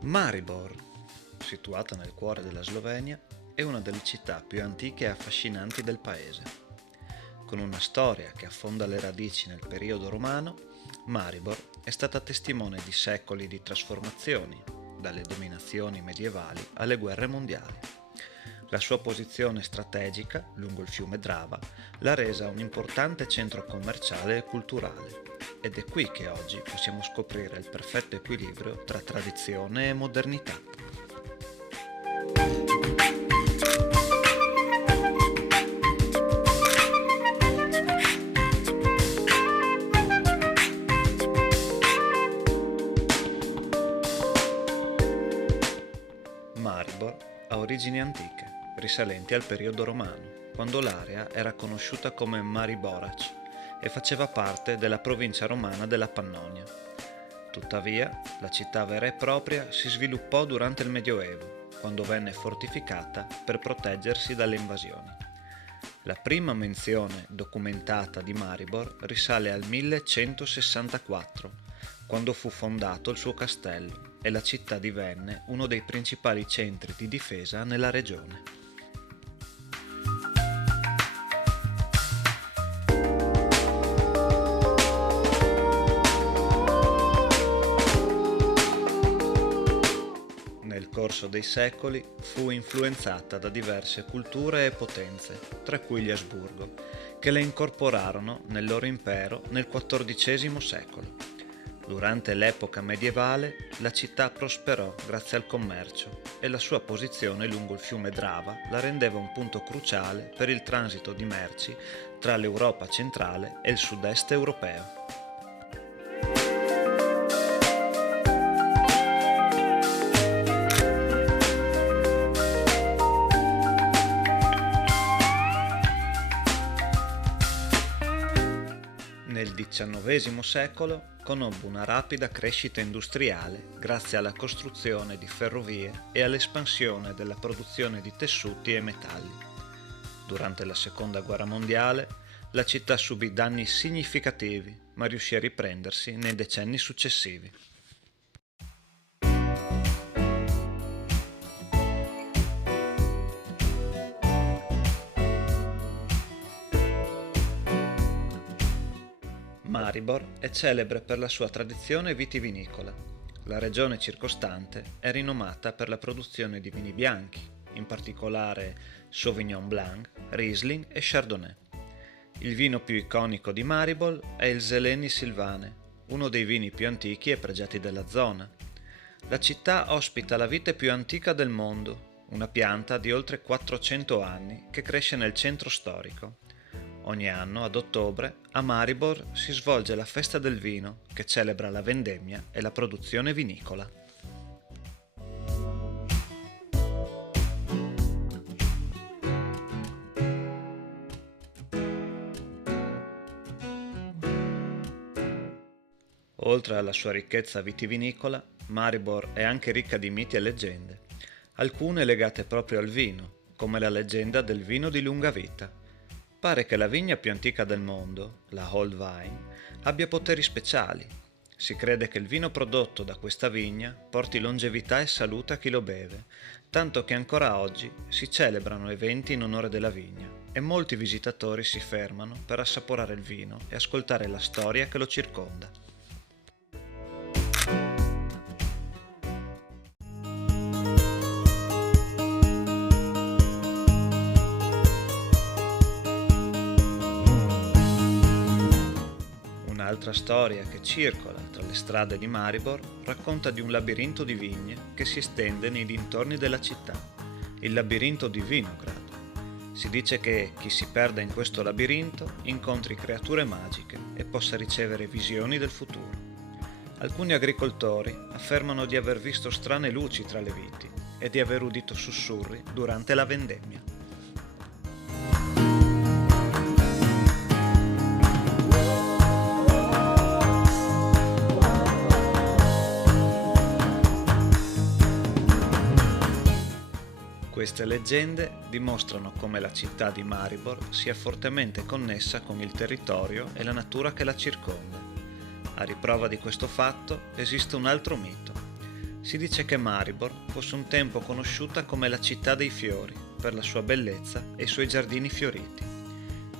Maribor, situata nel cuore della Slovenia, è una delle città più antiche e affascinanti del paese. Con una storia che affonda le radici nel periodo romano, Maribor è stata testimone di secoli di trasformazioni, dalle dominazioni medievali alle guerre mondiali. La sua posizione strategica, lungo il fiume Drava, l'ha resa un importante centro commerciale e culturale, ed è qui che oggi possiamo scoprire il perfetto equilibrio tra tradizione e modernità. Maribor ha origini antiche, risalenti al periodo romano, quando l'area era conosciuta come Mariborac e faceva parte della provincia romana della Pannonia. Tuttavia, la città vera e propria si sviluppò durante il Medioevo, quando venne fortificata per proteggersi dalle invasioni. La prima menzione documentata di Maribor risale al 1164, quando fu fondato il suo castello e la città divenne uno dei principali centri di difesa nella regione. Nel corso dei secoli fu influenzata da diverse culture e potenze, tra cui gli Asburgo, che le incorporarono nel loro impero nel XIV secolo. Durante l'epoca medievale la città prosperò grazie al commercio e la sua posizione lungo il fiume Drava la rendeva un punto cruciale per il transito di merci tra l'Europa centrale e il sud-est europeo. Nel XIX secolo conobbe una rapida crescita industriale grazie alla costruzione di ferrovie e all'espansione della produzione di tessuti e metalli. Durante la Seconda Guerra Mondiale la città subì danni significativi, ma riuscì a riprendersi nei decenni successivi. Maribor è celebre per la sua tradizione vitivinicola. La regione circostante è rinomata per la produzione di vini bianchi, in particolare Sauvignon Blanc, Riesling e Chardonnay. Il vino più iconico di Maribor è il Zeleni Silvane, uno dei vini più antichi e pregiati della zona. La città ospita la vite più antica del mondo, una pianta di oltre 400 anni che cresce nel centro storico. Ogni anno, ad ottobre, a Maribor si svolge la festa del vino, che celebra la vendemmia e la produzione vinicola. Oltre alla sua ricchezza vitivinicola, Maribor è anche ricca di miti e leggende, alcune legate proprio al vino, come la leggenda del vino di lunga vita. Pare che la vigna più antica del mondo, la Old Vine, abbia poteri speciali. Si crede che il vino prodotto da questa vigna porti longevità e salute a chi lo beve, tanto che ancora oggi si celebrano eventi in onore della vigna e molti visitatori si fermano per assaporare il vino e ascoltare la storia che lo circonda. Un'altra storia che circola tra le strade di Maribor racconta di un labirinto di vigne che si estende nei dintorni della città, il labirinto di Vinograd. Si dice che chi si perda in questo labirinto incontri creature magiche e possa ricevere visioni del futuro. Alcuni agricoltori affermano di aver visto strane luci tra le viti e di aver udito sussurri durante la vendemmia. Queste leggende dimostrano come la città di Maribor sia fortemente connessa con il territorio e la natura che la circonda. A riprova di questo fatto esiste un altro mito. Si dice che Maribor fosse un tempo conosciuta come la città dei fiori per la sua bellezza e i suoi giardini fioriti.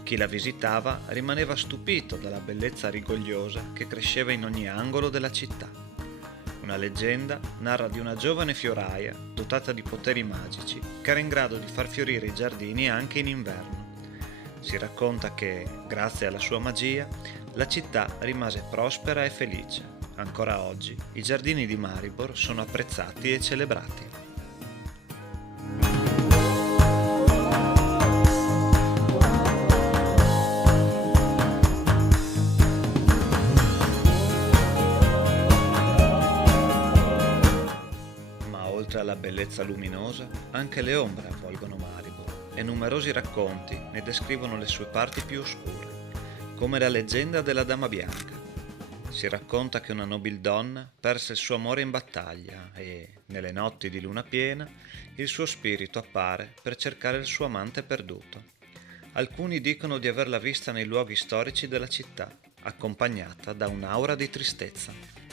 Chi la visitava rimaneva stupito dalla bellezza rigogliosa che cresceva in ogni angolo della città. Una leggenda narra di una giovane fioraia dotata di poteri magici che era in grado di far fiorire i giardini anche in inverno. Si racconta che, grazie alla sua magia, la città rimase prospera e felice. Ancora oggi i giardini di Maribor sono apprezzati e celebrati. Ma oltre alla bellezza luminosa, anche le ombre avvolgono Maribor e numerosi racconti ne descrivono le sue parti più oscure, come la leggenda della Dama Bianca. Si racconta che una nobildonna perse il suo amore in battaglia e, nelle notti di luna piena, il suo spirito appare per cercare il suo amante perduto. Alcuni dicono di averla vista nei luoghi storici della città, accompagnata da un'aura di tristezza.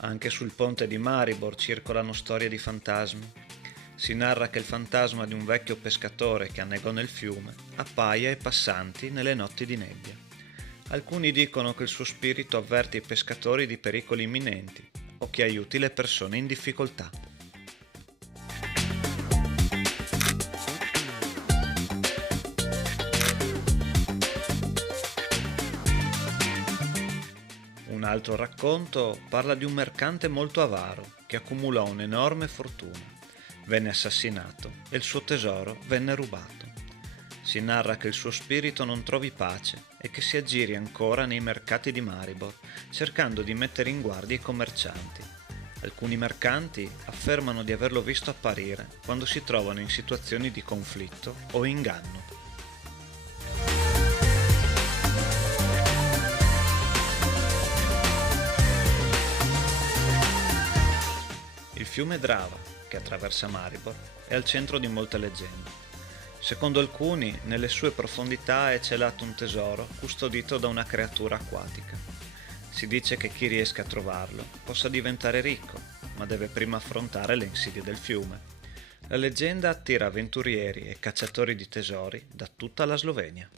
Anche sul ponte di Maribor circolano storie di fantasmi. Si narra che il fantasma di un vecchio pescatore che annegò nel fiume appaia ai passanti nelle notti di nebbia. Alcuni dicono che il suo spirito avverte i pescatori di pericoli imminenti o che aiuti le persone in difficoltà. Un altro racconto parla di un mercante molto avaro che accumulò un'enorme fortuna. Venne assassinato e il suo tesoro venne rubato. Si narra che il suo spirito non trovi pace e che si aggiri ancora nei mercati di Maribor, cercando di mettere in guardia i commercianti. Alcuni mercanti affermano di averlo visto apparire quando si trovano in situazioni di conflitto o inganno. Il fiume Drava, che attraversa Maribor, è al centro di molte leggende. Secondo alcuni, nelle sue profondità è celato un tesoro custodito da una creatura acquatica. Si dice che chi riesca a trovarlo possa diventare ricco, ma deve prima affrontare le insidie del fiume. La leggenda attira avventurieri e cacciatori di tesori da tutta la Slovenia.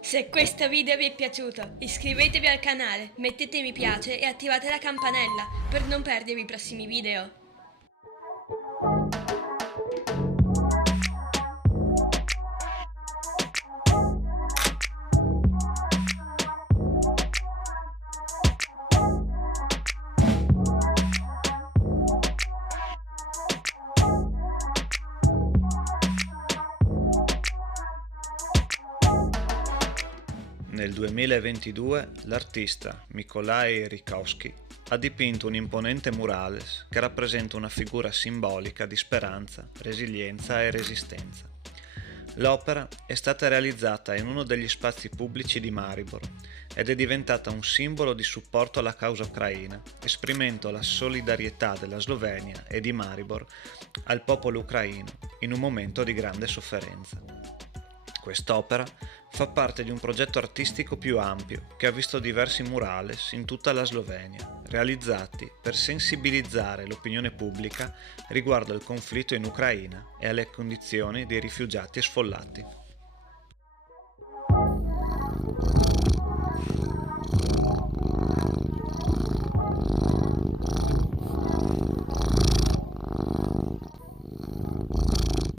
Se questo video vi è piaciuto, iscrivetevi al canale, mettete mi piace e attivate la campanella per non perdervi i prossimi video. Nel 2022 l'artista Mikołaj Rikowski ha dipinto un imponente murales che rappresenta una figura simbolica di speranza, resilienza e resistenza. L'opera è stata realizzata in uno degli spazi pubblici di Maribor ed è diventata un simbolo di supporto alla causa ucraina, esprimendo la solidarietà della Slovenia e di Maribor al popolo ucraino in un momento di grande sofferenza. Quest'opera fa parte di un progetto artistico più ampio che ha visto diversi murales in tutta la Slovenia, realizzati per sensibilizzare l'opinione pubblica riguardo al conflitto in Ucraina e alle condizioni dei rifugiati e sfollati.